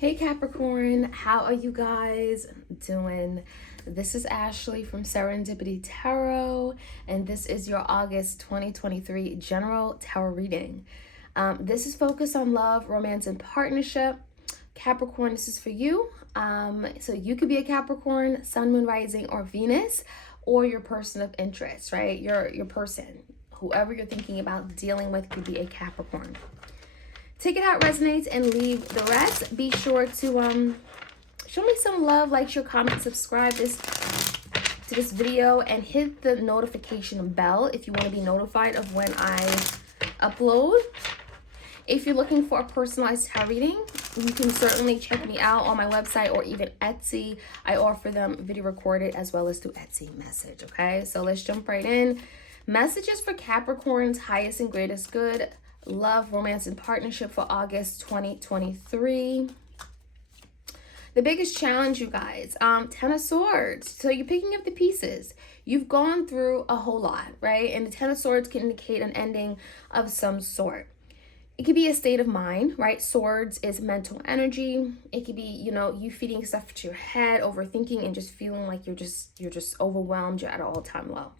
Hey Capricorn, how are you guys doing? This is Ashley from Serendipity Tarot, and this is your August 2023 general tarot reading. This is focused on love, romance, and partnership. Capricorn, this is for you. So you could be a Capricorn, Sun, Moon, Rising, or Venus, or your person of interest, right? Your person, whoever you're thinking about dealing with, could be a Capricorn. Take it how it resonates and leave the rest. Be sure to show me some love, like, share, comment, subscribe to this video, and hit the notification bell if you want to be notified of when I upload. If you're looking for a personalized tarot reading, you can certainly check me out on my website or even Etsy. I offer them video recorded as well as through Etsy message, okay? So let's jump right in. Messages for Capricorn's highest and greatest good. Love, romance, and partnership for August 2023. The biggest challenge, you guys, Ten of Swords. So you're picking up the pieces. You've gone through a whole lot, right? And the Ten of Swords can indicate an ending of some sort. It could be a state of mind, right? Swords is mental energy. It could be, you feeding stuff to your head, overthinking, and just feeling like you're just overwhelmed. You're at an all-time low.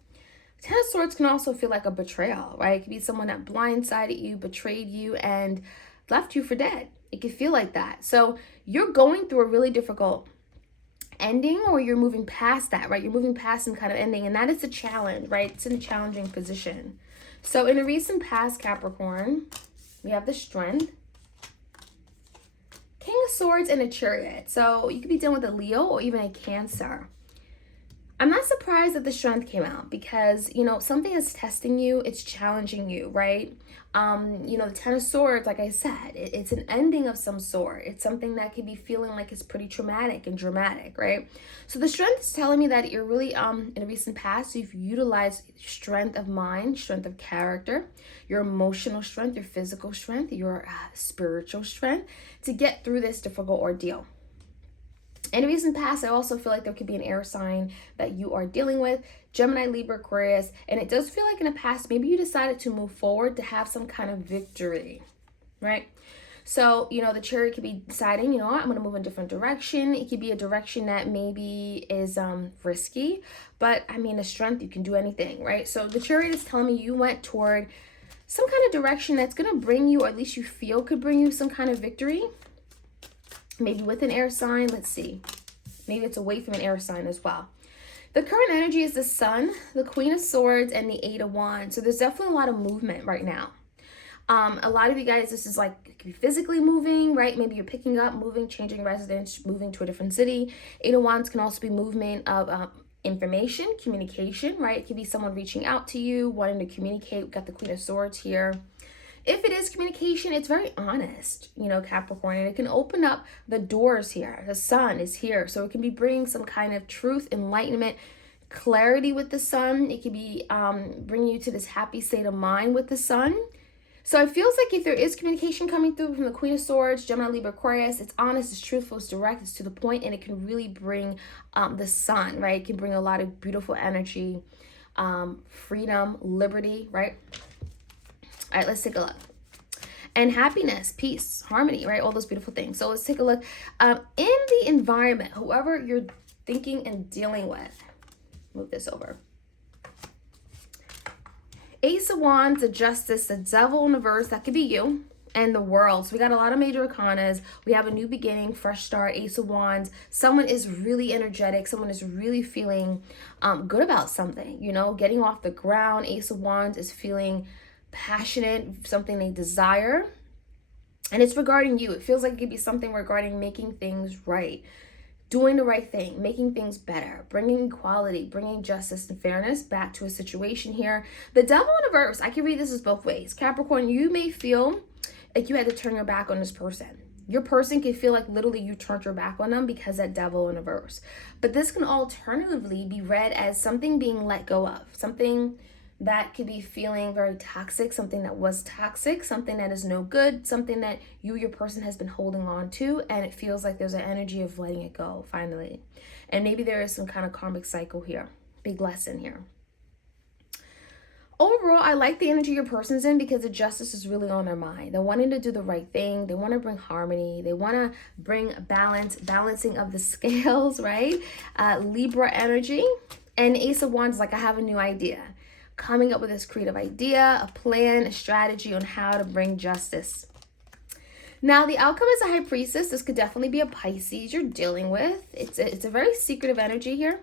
Ten of Swords can also feel like a betrayal, right? It could be someone that blindsided you, betrayed you, and left you for dead. It could feel like that. So you're going through a really difficult ending, or you're moving past that, right? You're moving past some kind of ending, and that is a challenge, right? It's in a challenging position. So in a recent past, Capricorn, we have the Strength, King of Swords, and a Chariot. So you could be dealing with a Leo or even a Cancer. I'm not surprised that the Strength came out because, something is testing you. It's challenging you, right? The Ten of Swords, like I said, it's an ending of some sort. It's something that could be feeling like it's pretty traumatic and dramatic, right? So the Strength is telling me that you're really, in a recent past, you've utilized strength of mind, strength of character, your emotional strength, your physical strength, your spiritual strength to get through this difficult ordeal. In a recent past, I also feel like there could be an air sign that you are dealing with, Gemini, Libra, Aquarius, and it does feel like in the past, maybe you decided to move forward to have some kind of victory, right? So, the Chariot could be deciding, I'm going to move in a different direction. It could be a direction that maybe is risky, but the Strength, you can do anything, right? So the Chariot is telling me you went toward some kind of direction that's going to bring you, or at least you feel could bring you some kind of victory. Maybe with an air sign. Let's see. Maybe it's away from an air sign as well. The current energy is the Sun, the Queen of Swords, and the Eight of Wands. So there's definitely a lot of movement right now. A lot of you guys, this is like physically moving, right? Maybe you're picking up, moving, changing residence, moving to a different city. Eight of Wands can also be movement of information, communication, right? It could be someone reaching out to you, wanting to communicate. We've got the Queen of Swords here. If it is communication, it's very honest, Capricorn, and it can open up the doors here. The Sun is here, so it can be bringing some kind of truth, enlightenment, clarity with the Sun. It could be bringing you to this happy state of mind with the Sun. So it feels like if there is communication coming through from the Queen of Swords, Gemini, Libra, Aquarius, it's honest, it's truthful, it's direct, it's to the point, and it can really bring the Sun, right? It can bring a lot of beautiful energy, freedom, liberty, right? All right, let's take a look. And happiness, peace, harmony, right? All those beautiful things. So let's take a look. In the environment, whoever you're thinking and dealing with, move this over. Ace of Wands, the Justice, the Devil in reverse, that could be you, and the World. So we got a lot of major arcanas. We have a new beginning, fresh start, Ace of Wands. Someone is really energetic. Someone is really feeling good about something, getting off the ground. Ace of Wands is feeling passionate, something they desire, and it's regarding you. It feels like it could be something regarding making things right, doing the right thing, making things better, bringing equality, bringing justice and fairness back to a situation here. The Devil in reverse, I can read this as both ways. Capricorn, you may feel like you had to turn your back on this person. Your person can feel like literally you turned your back on them because that Devil in reverse. But this can alternatively be read as something being let go of, something that could be feeling very toxic, something that was toxic, something that is no good, something that your person has been holding on to, and it feels like there's an energy of letting it go finally. And maybe there is some kind of karmic cycle here, big lesson here. Overall, I like the energy your person's in because the justice is really on their mind. They're wanting to do the right thing. They want to bring harmony. They want to bring balance, balancing of the scales, right? Libra energy. And Ace of Wands, like, I have a new idea. Coming up with this creative idea, a plan, a strategy on how to bring justice. Now, the outcome is a High Priestess. This could definitely be a Pisces you're dealing with. It's a very secretive energy here.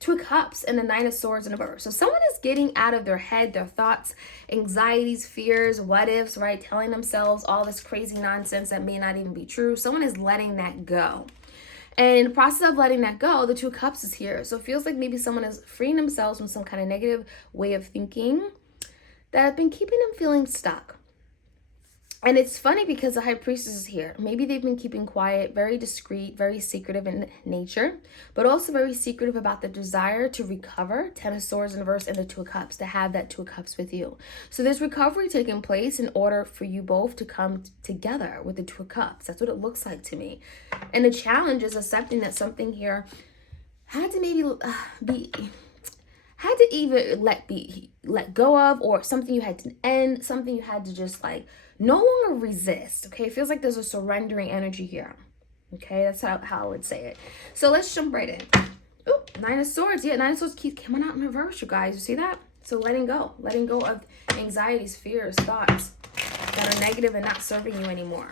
Two of Cups and the Nine of Swords in reverse. So someone is getting out of their head, their thoughts, anxieties, fears, what ifs, right? Telling themselves all this crazy nonsense that may not even be true. Someone is letting that go. And in the process of letting that go, the Two of Cups is here. So it feels like maybe someone is freeing themselves from some kind of negative way of thinking that have been keeping them feeling stuck. And it's funny because the High Priestess is here. Maybe they've been keeping quiet, very discreet, very secretive in nature, but also very secretive about the desire to recover. Ten of Swords in reverse and the Two of Cups, to have that Two of Cups with you. So there's recovery taking place in order for you both to come together with the Two of Cups. That's what it looks like to me. And the challenge is accepting that something here had to maybe had to either let go of, or something you had to end, something you had to just like no longer resist. Okay, it feels like there's a surrendering energy here. Okay, that's how I would say it. So let's jump right in. Ooh, Nine of Swords. Yeah, Nine of Swords keeps coming out in reverse, you guys. You see that? So letting go of anxieties, fears, thoughts that are negative and not serving you anymore.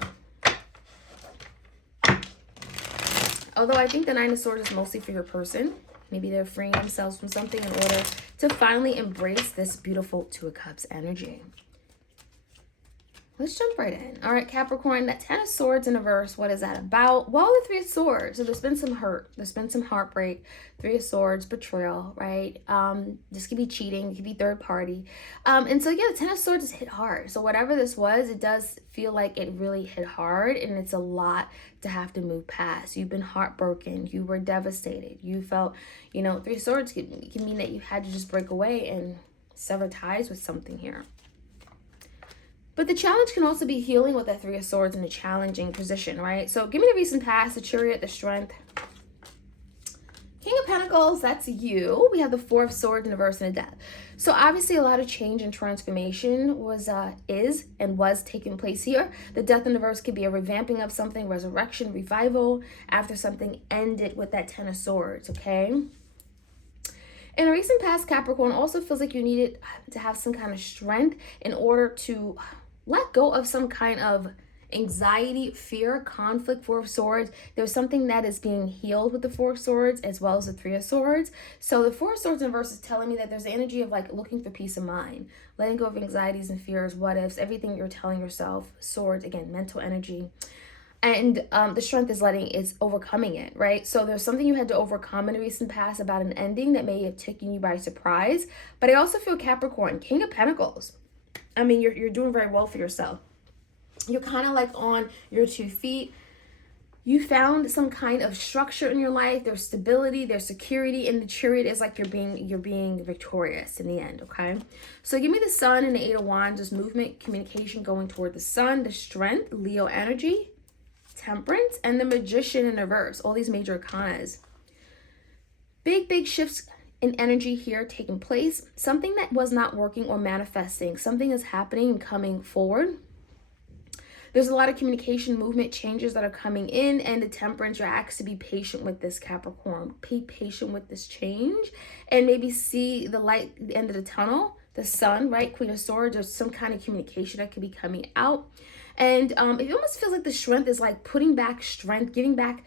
Although I think the Nine of Swords is mostly for your person. Maybe they're freeing themselves from something in order to finally embrace this beautiful Two of Cups energy. Let's jump right in. All right, Capricorn, that Ten of Swords in reverse, what is that about? Well, the Three of Swords. So there's been some hurt. There's been some heartbreak. Three of Swords, betrayal, right? This could be cheating. It could be third party. And so, yeah, the Ten of Swords is hit hard. So whatever this was, it does feel like it really hit hard. And it's a lot to have to move past. You've been heartbroken. You were devastated. You felt, Three of Swords can mean that you had to just break away and sever ties with something here. But the challenge can also be healing with that Three of Swords in a challenging position, right? So give me the recent past, the Chariot, the Strength. King of Pentacles, that's you. We have the Four of Swords in reverse and a Death. So obviously a lot of change and transformation was taking place here. The Death in reverse could be a revamping of something, resurrection, revival, after something ended with that Ten of Swords, okay? In a recent past, Capricorn also feels like you needed to have some kind of strength in order to let go of some kind of anxiety, fear, conflict. Four of Swords. There's something that is being healed with the Four of Swords as well as the Three of Swords. So the Four of Swords in reverse is telling me that there's the energy of like looking for peace of mind, letting go of anxieties and fears, what ifs, everything you're telling yourself. Swords, again, mental energy. And the Strength is overcoming it, right? So there's something you had to overcome in a recent past about an ending that may have taken you by surprise. But I also feel Capricorn, King of Pentacles. I mean, you're doing very well for yourself. You're kind of like on your 2 feet. You found some kind of structure in your life. There's stability, there's security, and the Chariot is like you're being victorious in the end, okay? So give me the Sun and the Eight of Wands, just movement, communication going toward the Sun, the Strength, Leo energy, Temperance, and the Magician in reverse. All these major arcanas. Big shifts in energy here taking place. Something that was not working or manifesting. Something is happening and coming forward. There's a lot of communication, movement, changes that are coming in, and the Temperance, you're asked to be patient with this, Capricorn. Be patient with this change and maybe see the light at the end of the tunnel. The Sun, right? Queen of Swords, there's some kind of communication that could be coming out. And it almost feels like the Strength is like putting back strength, giving back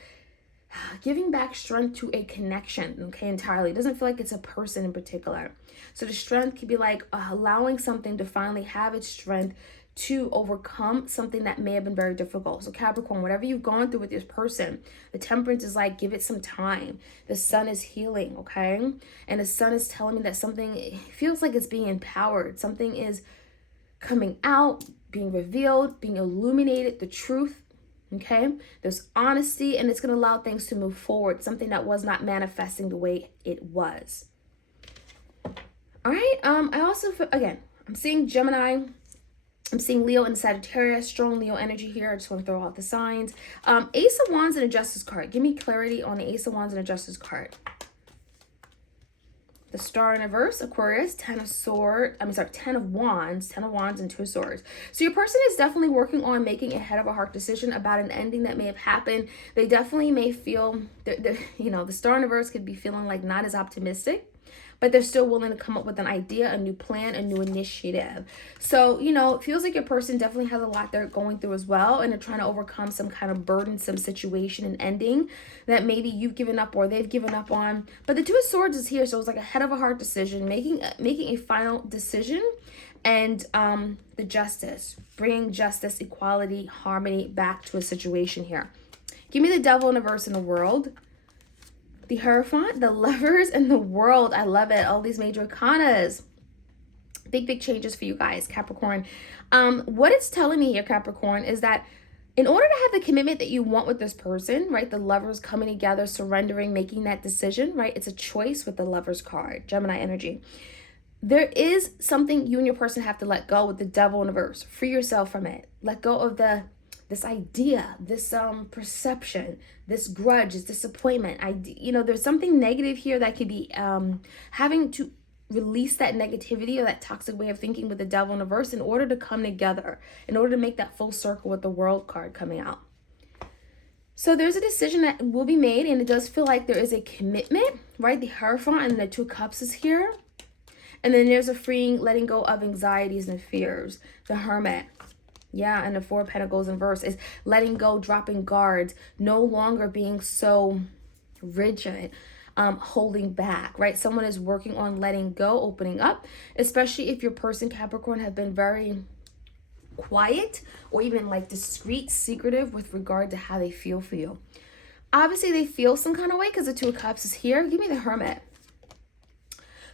strength to a connection, okay, entirely. It doesn't feel like it's a person in particular. So the Strength could be like allowing something to finally have its strength to overcome something that may have been very difficult. So Capricorn, whatever you've gone through with this person, the Temperance is like, give it some time. The Sun is healing, okay? And the Sun is telling me that something feels like it's being empowered. Something is coming out, being revealed, being illuminated, the truth, okay? There's honesty, and it's going to allow things to move forward, something that was not manifesting the way it was. All right, I also, again, I'm seeing Gemini, I'm seeing Leo and Sagittarius, strong Leo energy here. I just want to throw out the signs. Ace of Wands and a Justice card. Give me clarity on the Ace of Wands and a Justice card. The Star in reverse, Aquarius, 10 of Wands, 10 of Wands and 2 of Swords. So your person is definitely working on making a head of a heart decision about an ending that may have happened. They definitely may feel, the Star in reverse could be feeling like not as optimistic, but they're still willing to come up with an idea, a new plan, a new initiative. So, it feels like your person definitely has a lot they're going through as well, and they're trying to overcome some kind of burdensome situation and ending that maybe you've given up or they've given up on. But the 2 of Swords is here, so it's like a head of a heart decision, making a final decision, and the Justice, bringing justice, equality, harmony back to a situation here. Give me the Devil in reverse in the World. The Hierophant, the Lovers, and the World. I love it. All these major arcanas. Big changes for you guys, Capricorn. What it's telling me here, Capricorn, is that in order to have the commitment that you want with this person, right? The Lovers coming together, surrendering, making that decision, right? It's a choice with the Lovers card, Gemini energy. There is something you and your person have to let go with the Devil in reverse. Free yourself from it. Let go of this idea, this perception, this grudge, this disappointment. There's something negative here that could be having to release that negativity or that toxic way of thinking with the Devil in reverse in order to come together, in order to make that full circle with the World card coming out. So there's a decision that will be made, and it does feel like there is a commitment, right? The Hierophant and the 2 of Cups is here. And then there's a freeing, letting go of anxieties and fears. The Hermit. Yeah, and the 4 of Pentacles in reverse is letting go, dropping guards, no longer being so rigid, holding back, right? Someone is working on letting go, opening up, especially if your person, Capricorn, have been very quiet or even like discreet, secretive with regard to how they feel for you. Obviously, they feel some kind of way because the 2 of Cups is here. Give me the Hermit.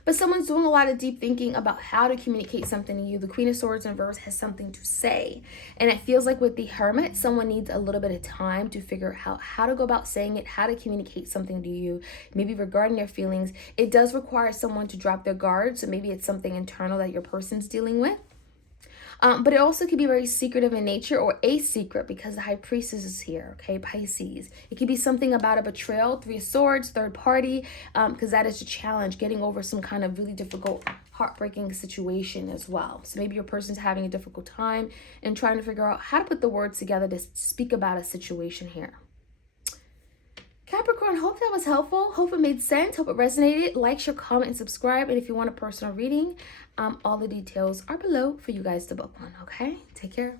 But someone's doing a lot of deep thinking about how to communicate something to you. The Queen of Swords in reverse has something to say. And it feels like with the Hermit, someone needs a little bit of time to figure out how to go about saying it, how to communicate something to you, maybe regarding their feelings. It does require someone to drop their guard. So maybe it's something internal that your person's dealing with. But it also could be very secretive in nature or a secret because the High Priestess is here, okay, Pisces. It could be something about a betrayal, 3 of Swords, third party, because that is a challenge, getting over some kind of really difficult, heartbreaking situation as well. So maybe your person's having a difficult time and trying to figure out how to put the words together to speak about a situation here. Capricorn, hope that was helpful. Hope it made sense. Hope it resonated. Like, share, comment, and subscribe. And if you want a personal reading, all the details are below for you guys to book one, okay? Take care.